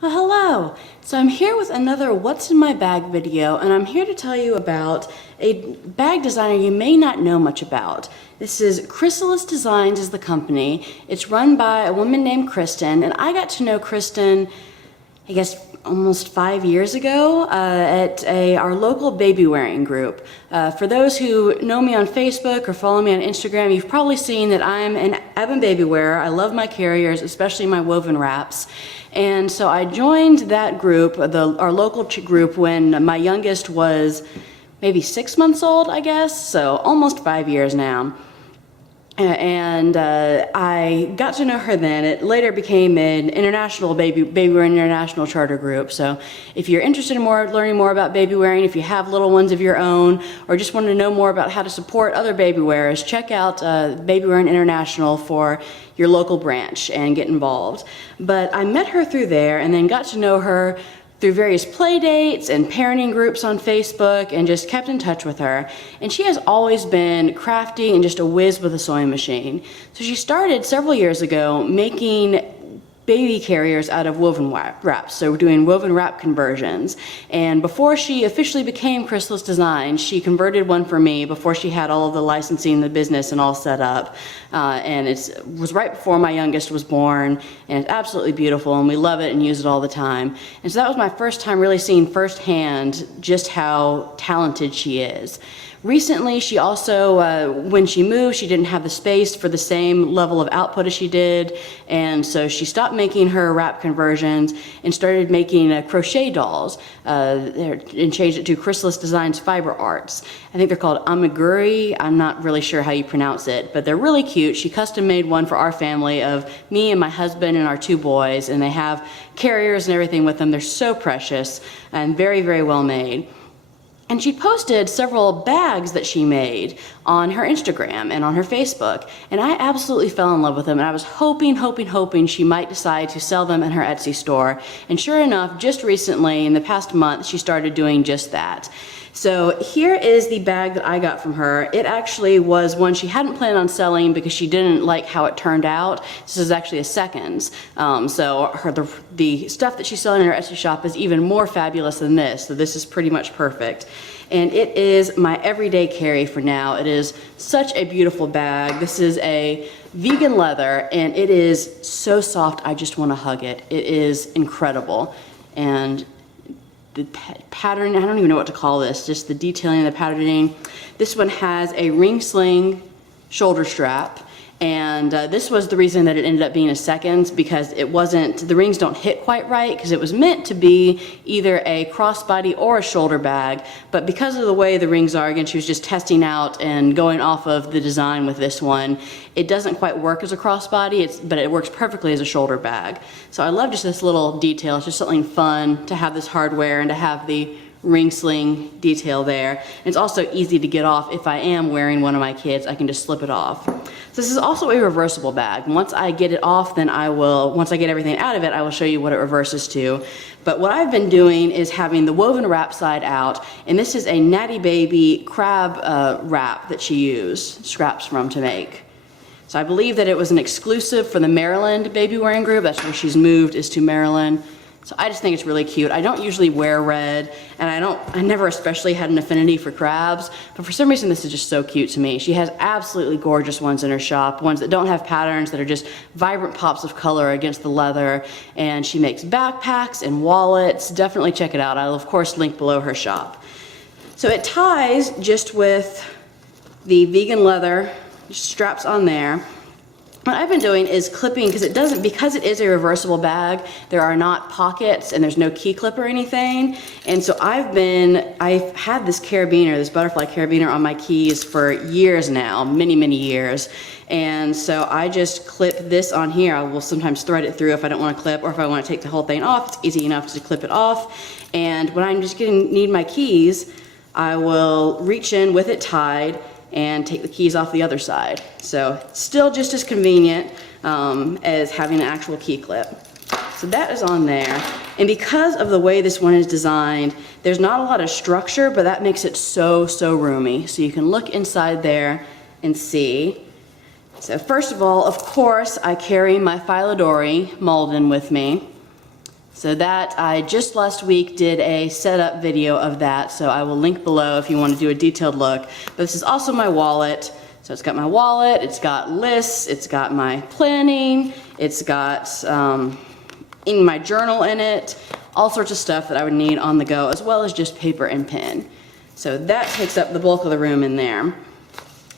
Well, hello! So I'm here with another What's in My Bag video, and I'm here to tell you about a bag designer you may not know much about. This is Chrysalis Designs is the company. It's run by a woman named Kristen, and I got to know Kristen, I guess, almost 5 years ago at our local baby wearing group. For those who know me on Facebook or follow me on Instagram, you've probably seen that I'm an avid baby wearer. I love my carriers, especially my woven wraps. And so I joined that group, our local group, when my youngest was maybe 6 months old, I guess, so almost 5 years now. And I got to know her then. It later became an international baby wearing international charter group. So if you're interested in learning more about baby wearing, if you have little ones of your own, or just want to know more about how to support other baby wearers, check out Baby Wearing International for your local branch and get involved. But I met her through there and then got to know her through various play dates and parenting groups on Facebook, and just kept in touch with her. And she has always been crafty and just a whiz with a sewing machine. So she started several years ago making baby carriers out of woven wraps, so we're doing woven wrap conversions. And before she officially became Chrysalis Designs, she converted one for me before she had all of the licensing, the business, and all set up. And it was right before my youngest was born, and it's absolutely beautiful, and we love it and use it all the time. And so that was my first time really seeing firsthand just how talented she is. Recently, she also, when she moved, she didn't have the space for the same level of output as she did, and so she stopped making her wrap conversions and started making crochet dolls, and changed it to Chrysalis Designs Fiber Arts. I think they're called amiguri. I'm not really sure how you pronounce it, but they're really cute. She custom made one for our family of me and my husband and our 2 boys, and they have carriers and everything with them. They're so precious and very, very well made. And she posted several bags that she made on her Instagram and on her Facebook, and I absolutely fell in love with them, and I was hoping she might decide to sell them in her Etsy store. And sure enough, just recently, in the past month, she started doing just that. So here is the bag that I got from her. It actually was one she hadn't planned on selling because she didn't like how it turned out. This is actually a seconds. So the stuff that she's selling in her Etsy shop is even more fabulous than this. So this is pretty much perfect. And it is my everyday carry for now. It is such a beautiful bag. This is a vegan leather, and it is so soft, I just want to hug it. It is incredible. And the pattern, I don't even know what to call this, just the detailing of the patterning. This one has a ring sling shoulder strap, and this was the reason that it ended up being a seconds, because it wasn't, the rings don't hit quite right, because it was meant to be either a crossbody or a shoulder bag, but because of the way the rings are, again, she was just testing out and going off of the design with this one, it doesn't quite work as a crossbody, but it works perfectly as a shoulder bag. So I love just this little detail. It's just something fun to have this hardware and to have the ring sling detail there. And it's also easy to get off. If I am wearing one of my kids, I can just slip it off. So this is also a reversible bag. Once I get it off, then once I get everything out of it, I will show you what it reverses to. But what I've been doing is having the woven wrap side out, and this is a Natty Baby crab wrap that she used scraps from to make. So I believe that it was an exclusive for the Maryland baby wearing group. That's where she's moved, is to Maryland. So I just think it's really cute. I don't usually wear red, and I never especially had an affinity for crabs, but for some reason this is just so cute to me. She has absolutely gorgeous ones in her shop, ones that don't have patterns, that are just vibrant pops of color against the leather, and she makes backpacks and wallets. Definitely check it out. I'll of course link below her shop. So it ties just with the vegan leather straps on there. What I've been doing is clipping, because it is a reversible bag, there are not pockets and there's no key clip or anything. And so I've had this carabiner, this butterfly carabiner on my keys for years now, many years. And so I just clip this on here. I will sometimes thread it through if I don't want to clip, or if I want to take the whole thing off, it's easy enough to clip it off. And when I'm just need my keys, I will reach in with it tied and take the keys off the other side. So still just as convenient as having an actual key clip. So that is on there. And because of the way this one is designed, there's not a lot of structure, but that makes it so roomy. So you can look inside there and see. So first of all, of course, I carry my Phylodori Malden with me. So that, I just last week did a setup video of that, so I will link below if you want to do a detailed look. But this is also my wallet. So it's got my wallet, it's got lists, it's got my planning, it's got in my journal in it, all sorts of stuff that I would need on the go, as well as just paper and pen. So that takes up the bulk of the room in there.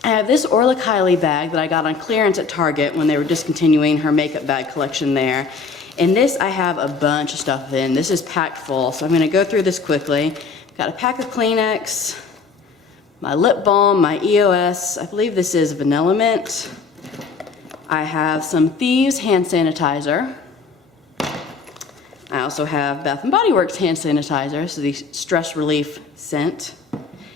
I have this Orla Kiley bag that I got on clearance at Target when they were discontinuing her makeup bag collection there. In this I have a bunch of stuff in. This is packed full, so I'm gonna go through this quickly. Got a pack of Kleenex, my lip balm, my EOS, I believe this is Vanilla Mint. I have some Thieves hand sanitizer. I also have Bath & Body Works hand sanitizer, so the stress relief scent.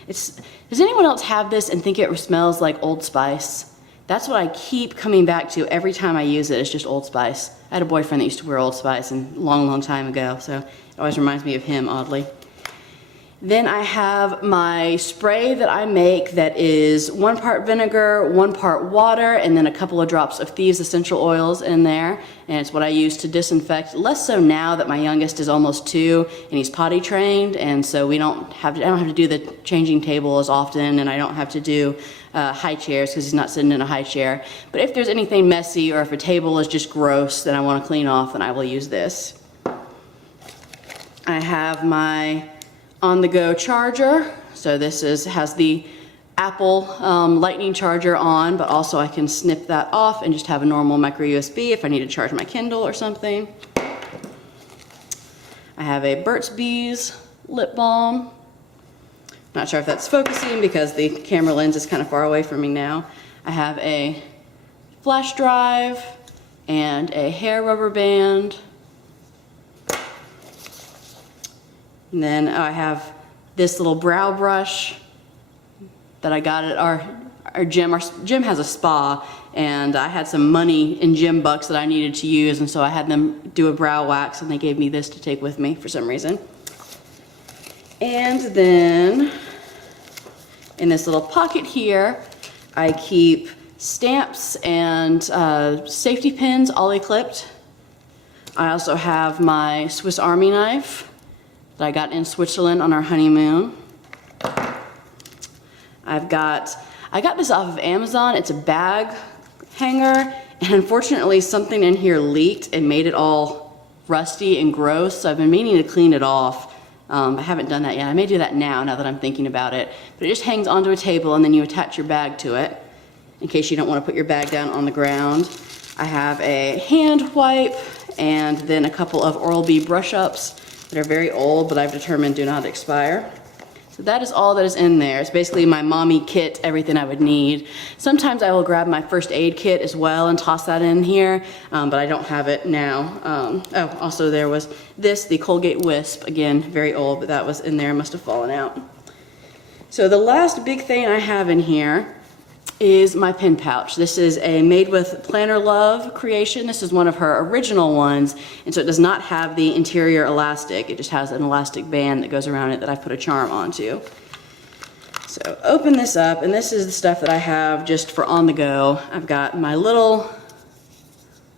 Does anyone else have this and think it smells like Old Spice? That's what I keep coming back to every time I use it. It's just Old Spice. I had a boyfriend that used to wear Old Spice a long, long time ago, so it always reminds me of him, oddly. Then I have my spray that I make that is 1 part vinegar, 1 part water, and then a couple of drops of Thieves essential oils in there. And it's what I use to disinfect. Less so now that my youngest is almost 2 and he's potty trained, and so I don't have to do the changing table as often, and I don't have to do high chairs because he's not sitting in a high chair. But if there's anything messy or if a table is just gross that I want to clean off, then I will use this. I have my on-the-go charger. So this has the Apple lightning charger on, but also I can snip that off and just have a normal micro USB if I need to charge my Kindle or something. I have a Burt's Bees lip balm. Not sure if that's focusing because the camera lens is kind of far away from me now. I have a flash drive and a hair rubber band. And then I have this little brow brush that I got at our gym. Our gym has a spa, and I had some money in gym bucks that I needed to use, and so I had them do a brow wax, and they gave me this to take with me for some reason. And then in this little pocket here, I keep stamps and safety pins all equipped. I also have my Swiss Army knife that I got in Switzerland on our honeymoon. I got this off of Amazon. It's a bag hanger, and unfortunately something in here leaked and made it all rusty and gross, so I've been meaning to clean it off. I haven't done that yet. I may do that now that I'm thinking about it. But it just hangs onto a table and then you attach your bag to it in case you don't want to put your bag down on the ground. I have a hand wipe and then a couple of Oral-B brush-ups that are very old, but I've determined do not expire. So that is all that is in there. It's basically my mommy kit, everything I would need. Sometimes I will grab my first aid kit as well and toss that in here, but I don't have it now. Oh, also there was this, the Colgate Wisp. Again, very old, but that was in there, must have fallen out. So the last big thing I have in here is my pen pouch. This is a Made with Planner Love creation. This is one of her original ones, and so it does not have the interior elastic. It just has an elastic band that goes around it that I put a charm onto. So open this up, and this is the stuff that I have just for on the go. I've got my little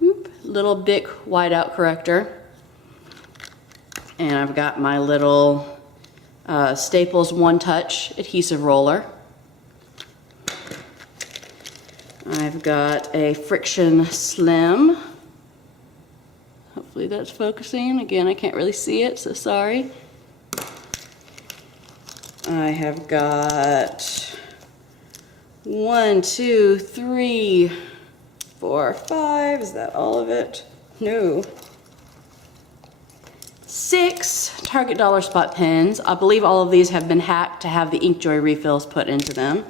Bic whiteout corrector, and I've got my little Staples One Touch adhesive roller. I've got a Friction Slim. Hopefully that's focusing. Again, I can't really see it, so sorry. I have got 1, 2, 3, 4, 5. Is that all of it? No. 6 Target Dollar Spot pens. I believe all of these have been hacked to have the Inkjoy refills put into them.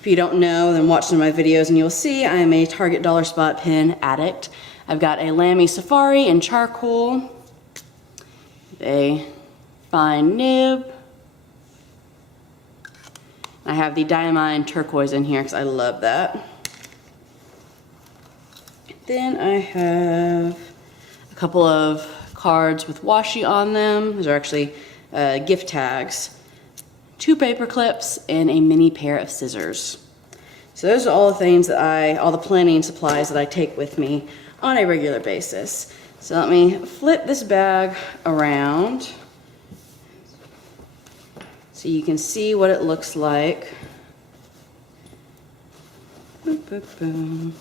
If you don't know, then watch some of my videos and you'll see I am a Target Dollar Spot pen addict. I've got a Lamy Safari in charcoal, a fine nib. I have the Diamine turquoise in here because I love that. Then I have a couple of cards with washi on them. These are actually gift tags. 2 paper clips, and a mini pair of scissors. So those are all the things that all the planning supplies that I take with me on a regular basis. So let me flip this bag around so you can see what it looks like. Boop, boop, boom.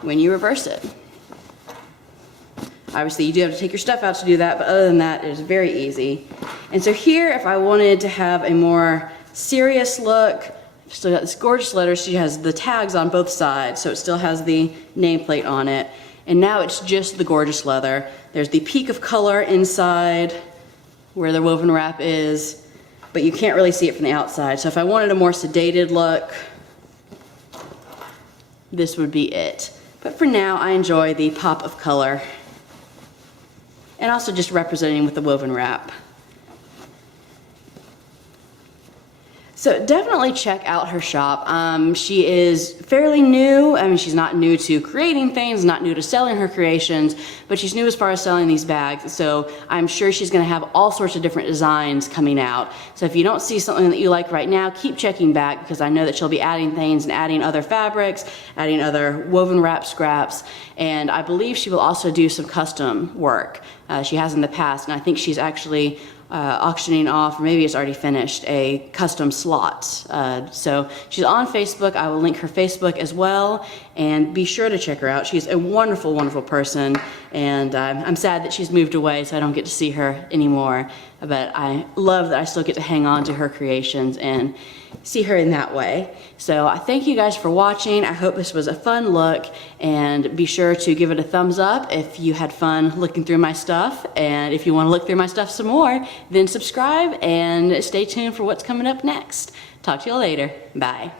When you reverse it. Obviously you do have to take your stuff out to do that, but other than that, it is very easy. And so here, if I wanted to have a more serious look, still got this gorgeous letter. She has the tags on both sides, so it still has the nameplate on it. And now it's just the gorgeous leather. There's the peak of color inside where the woven wrap is, but you can't really see it from the outside. So if I wanted a more sedated look, this would be it. But for now, I enjoy the pop of color and also just representing with the woven wrap. So definitely check out her shop. She is fairly new. I mean, she's not new to creating things, not new to selling her creations, but she's new as far as selling these bags. So I'm sure she's gonna have all sorts of different designs coming out. So if you don't see something that you like right now, keep checking back, because I know that she'll be adding things and adding other fabrics, adding other woven wrap scraps, and I believe she will also do some custom work. She has in the past, and I think she's actually auctioning off, or maybe it's already finished, a custom slot. So she's on Facebook. I will link her Facebook as well, and be sure to check her out. She's a wonderful, wonderful person, and I'm sad that she's moved away, so I don't get to see her anymore. But I love that I still get to hang on to her creations and see her in that way. So I thank you guys for watching. I hope this was a fun look, and be sure to give it a thumbs up if you had fun looking through my stuff. And if you want to look through my stuff some more, then subscribe and stay tuned for what's coming up next. Talk to you all later. Bye.